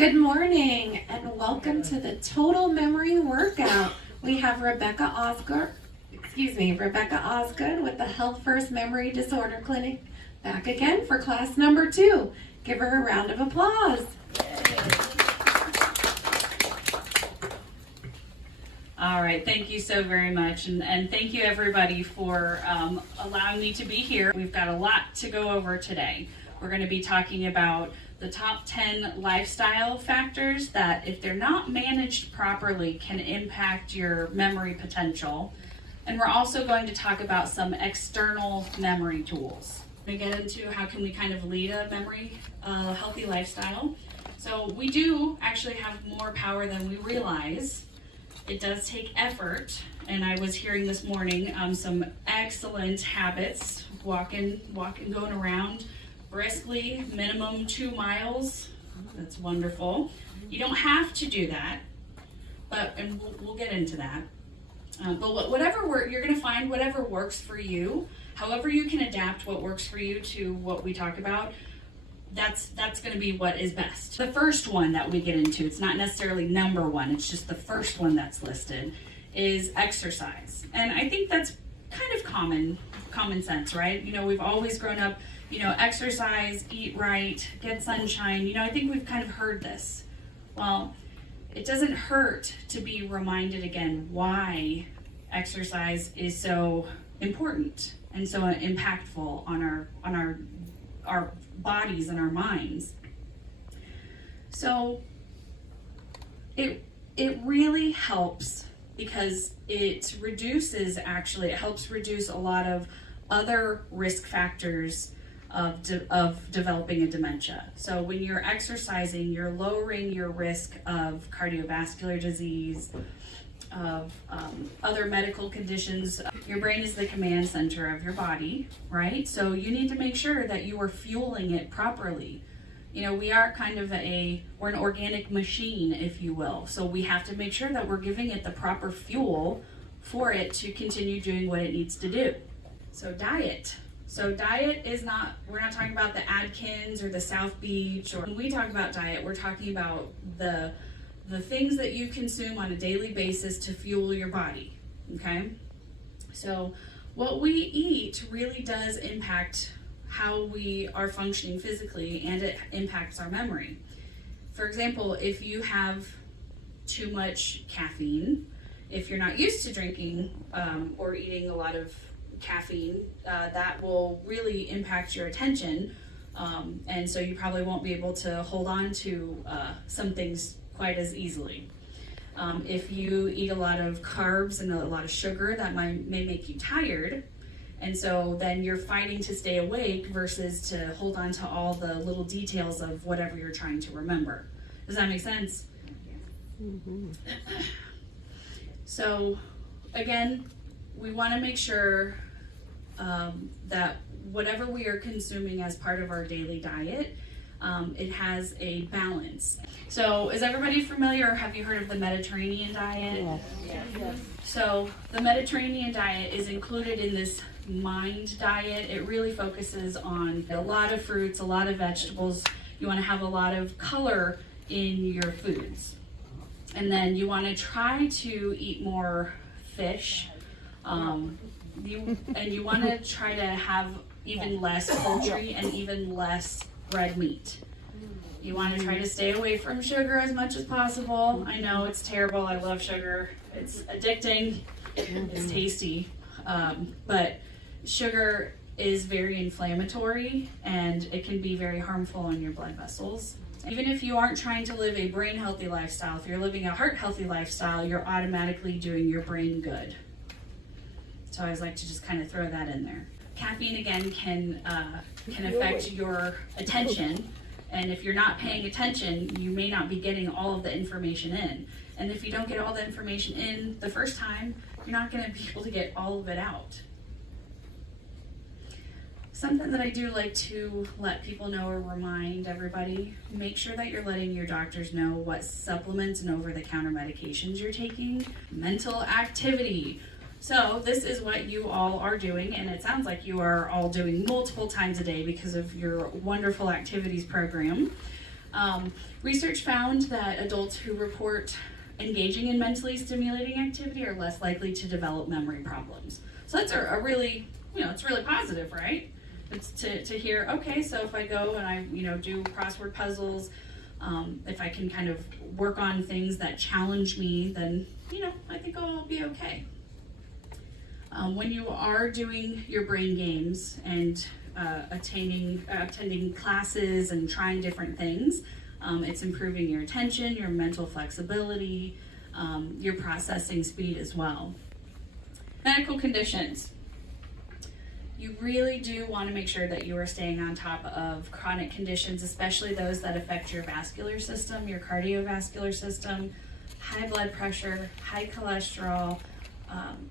Good morning and welcome to the Total Memory Workout. We have Rebecca Osgood with the Health First Memory Disorder Clinic back again for class number 2. Give her a round of applause. All right, thank you so very much, and thank you everybody for allowing me to be here. We've got a lot to go over today. We're going to be talking about the top 10 lifestyle factors that, if they're not managed properly, can impact your memory potential. And we're also going to talk about some external memory tools. We get into how can we kind of lead a memory healthy lifestyle. So we do actually have more power than we realize. It does take effort, and I was hearing this morning some excellent habits, walking, going around briskly, minimum 2 miles. That's wonderful. You don't have to do that, and we'll get into that. But you're going to find whatever works for you. However you can adapt what works for you to what we talk about, that's going to be what is best. The first one that we get into, it's not necessarily number one, it's just the first one that's listed, is exercise. And I think that's kind of common sense, right? You know, we've always grown up, exercise, eat right, get sunshine. I think we've kind of heard this. Well, it doesn't hurt to be reminded again why exercise is so important and so impactful on our bodies and our minds. So it really helps because it helps reduce a lot of other risk factors of developing a dementia. So when you're exercising, you're lowering your risk of cardiovascular disease, of other medical conditions. Your brain is the command center of your body, right? So you need to make sure that you are fueling it properly. We are we're an organic machine, if you will. So we have to make sure that we're giving it the proper fuel for it to continue doing what it needs to do. So diet. We're not talking about the Atkins or the South Beach. Or when we talk about diet, we're talking about the things that you consume on a daily basis to fuel your body, okay? So what we eat really does impact how we are functioning physically, and it impacts our memory. For example, if you have too much caffeine, if you're not used to drinking or eating a lot of caffeine, that will really impact your attention, and so you probably won't be able to hold on to some things quite as easily. If you eat a lot of carbs and a lot of sugar, that may make you tired, and so then you're fighting to stay awake versus to hold on to all the little details of whatever you're trying to remember. Does that make sense? Mm-hmm. So again, we want to make sure that whatever we are consuming as part of our daily diet, it has a balance. So is everybody familiar, or have you heard of the Mediterranean diet? Yes. Yes. So the Mediterranean diet is included in this MIND diet. It really focuses on a lot of fruits, a lot of vegetables. You want to have a lot of color in your foods. And then you want to try to eat more fish. You want to try to have even less poultry and even less red meat. You want to try to stay away from sugar as much as possible. I know it's terrible. I love sugar. It's addicting. It's tasty. But sugar is very inflammatory, and it can be very harmful on your blood vessels. Even if you aren't trying to live a brain healthy lifestyle, if you're living a heart healthy lifestyle, you're automatically doing your brain good. So I always like to just kind of throw that in there. Caffeine again can affect your attention, and if you're not paying attention, you may not be getting all of the information in. And if you don't get all the information in the first time, you're not going to be able to get all of it out. Something that I do like to let people know or remind everybody, make sure that you're letting your doctors know what supplements and over-the-counter medications you're taking. Mental activity. So this is what you all are doing, and it sounds like you are all doing multiple times a day because of your wonderful activities program. Research found that adults who report engaging in mentally stimulating activity are less likely to develop memory problems. So that's a really, it's really positive, right? It's to hear, okay, so if I go and I, do crossword puzzles, if I can kind of work on things that challenge me, then, I think I'll be okay. When you are doing your brain games and attending classes and trying different things, it's improving your attention, your mental flexibility, your processing speed as well. Medical conditions. You really do want to make sure that you are staying on top of chronic conditions, especially those that affect your vascular system, your cardiovascular system, high blood pressure, high cholesterol,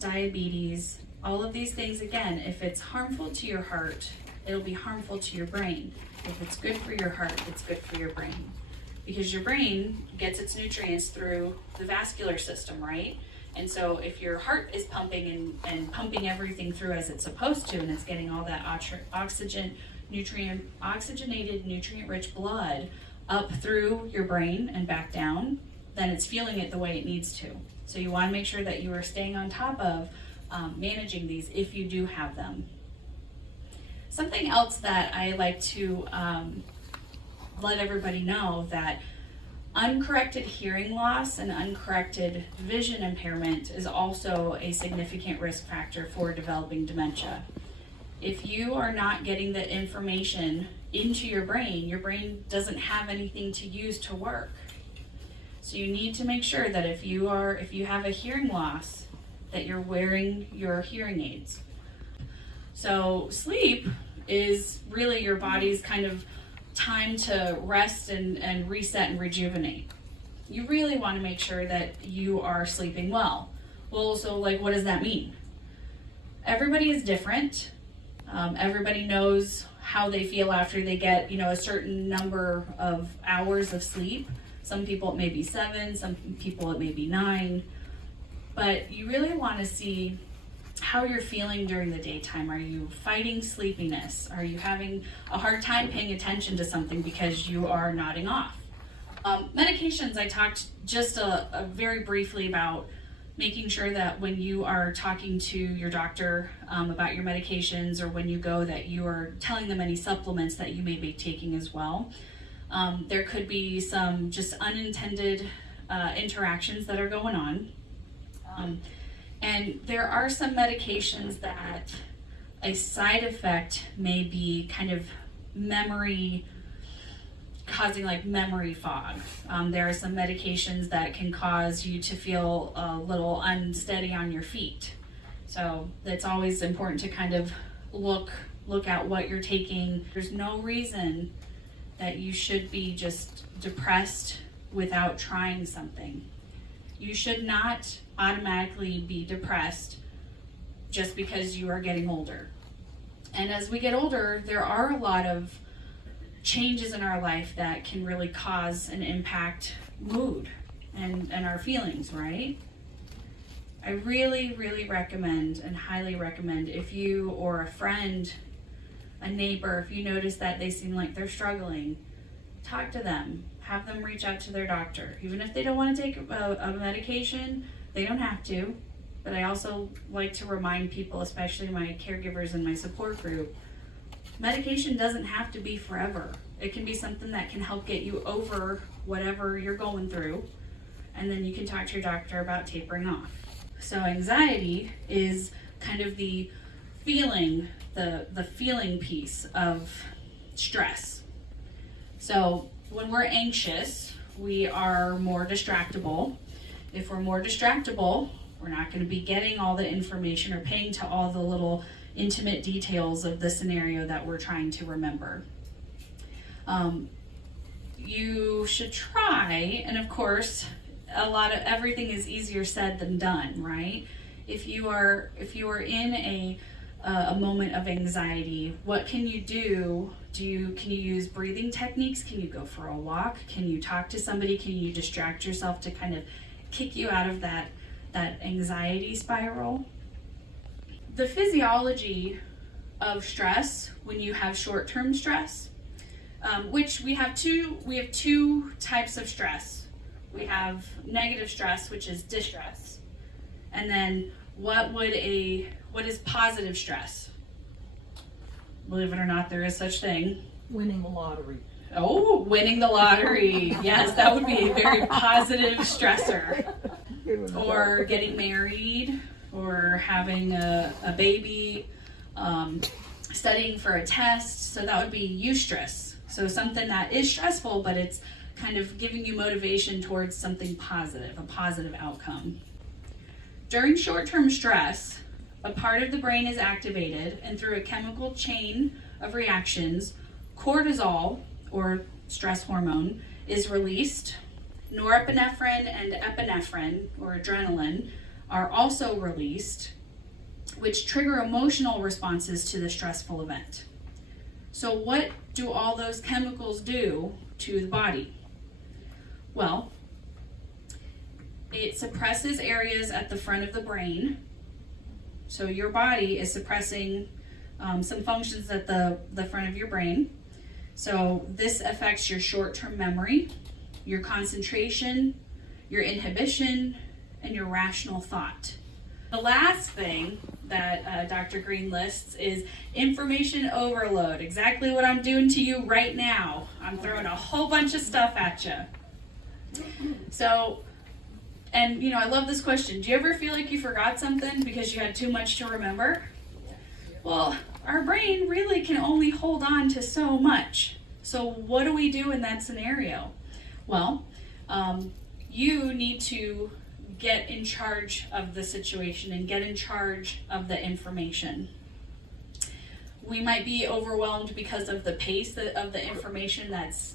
diabetes. All of these things, again, if it's harmful to your heart, it'll be harmful to your brain. If it's good for your heart, it's good for your brain. Because your brain gets its nutrients through the vascular system, right? And so if your heart is pumping and pumping everything through as it's supposed to, and it's getting all that oxygenated, nutrient-rich blood up through your brain and back down, then it's fueling it the way it needs to. So you want to make sure that you are staying on top of managing these if you do have them. Something else that I like to let everybody know, that uncorrected hearing loss and uncorrected vision impairment is also a significant risk factor for developing dementia. If you are not getting the information into your brain doesn't have anything to use to work. So you need to make sure that if you have a hearing loss, that you're wearing your hearing aids. So sleep is really your body's kind of time to rest and reset and rejuvenate. You really want to make sure that you are sleeping well. Well, so what does that mean? Everybody is different. Everybody knows how they feel after they get, a certain number of hours of sleep. Some people it may be 7, some people it may be 9. But you really want to see how you're feeling during the daytime. Are you fighting sleepiness? Are you having a hard time paying attention to something because you are nodding off? Medications, I talked just very briefly about making sure that when you are talking to your doctor about your medications, or when you go, that you are telling them any supplements that you may be taking as well. There could be some just unintended interactions that are going on. And there are some medications that a side effect may be kind of causing memory fog. There are some medications that can cause you to feel a little unsteady on your feet. So it's always important to kind of look at what you're taking. There's no reason that you should be just depressed without trying something. You should not automatically be depressed just because you are getting older. And as we get older, there are a lot of changes in our life that can really cause and impact mood and our feelings, right? I really, really recommend and highly recommend, if you or a friend, a neighbor, if you notice that they seem like they're struggling, talk to them. Have them reach out to their doctor. Even if they don't want to take a medication, they don't have to. But I also like to remind people, especially my caregivers and my support group, medication doesn't have to be forever. It can be something that can help get you over whatever you're going through, and then you can talk to your doctor about tapering off. So anxiety is kind of the feeling piece of stress. So when we're anxious, we are more distractible. If we're more distractible, we're not going to be getting all the information or paying to all the little intimate details of the scenario that we're trying to remember. You should try, and of course, everything is easier said than done, right? If you are in a moment of anxiety, what can you do? Can you use breathing techniques? Can you go for a walk? Can you talk to somebody? Can you distract yourself to kind of kick you out of that anxiety spiral? The physiology of stress, when you have short-term stress, which we have two types of stress. We have negative stress, which is distress, and then what is positive stress? Believe it or not, there is such thing. Winning the lottery. Oh, winning the lottery. Yes, that would be a very positive stressor. Or getting married, or having a baby, studying for a test. So that would be eustress. So something that is stressful, but it's kind of giving you motivation towards something positive, a positive outcome. During short-term stress, a part of the brain is activated, and through a chemical chain of reactions, cortisol, or stress hormone, is released. Norepinephrine and epinephrine, or adrenaline, are also released, which trigger emotional responses to the stressful event. So what do all those chemicals do to the body? Well, it suppresses areas at the front of the brain. So your body is suppressing some functions at the front of your brain. So this affects your short-term memory, your concentration, your inhibition, and your rational thought. The last thing that Dr. Green lists is information overload. Exactly what I'm doing to you right now. I'm throwing a whole bunch of stuff at you. So, and I love this question. Do you ever feel like you forgot something because you had too much to remember? Well, our brain really can only hold on to so much. So what do we do in that scenario? Well, you need to get in charge of the situation and get in charge of the information. We might be overwhelmed because of the pace of the information that's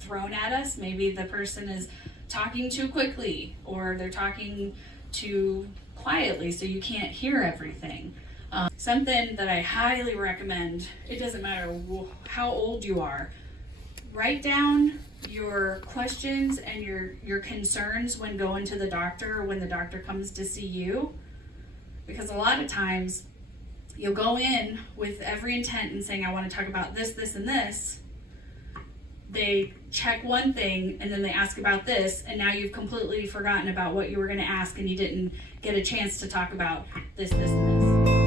thrown at us. Maybe the person is talking too quickly, or they're talking too quietly so you can't hear everything. Something that I highly recommend, it doesn't matter how old you are, write down your questions and your concerns when going to the doctor, or when the doctor comes to see you, because a lot of times you'll go in with every intent and saying, I want to talk about this, this, and this. They check one thing and then they ask about this, and now you've completely forgotten about what you were going to ask, and you didn't get a chance to talk about this, this, and this.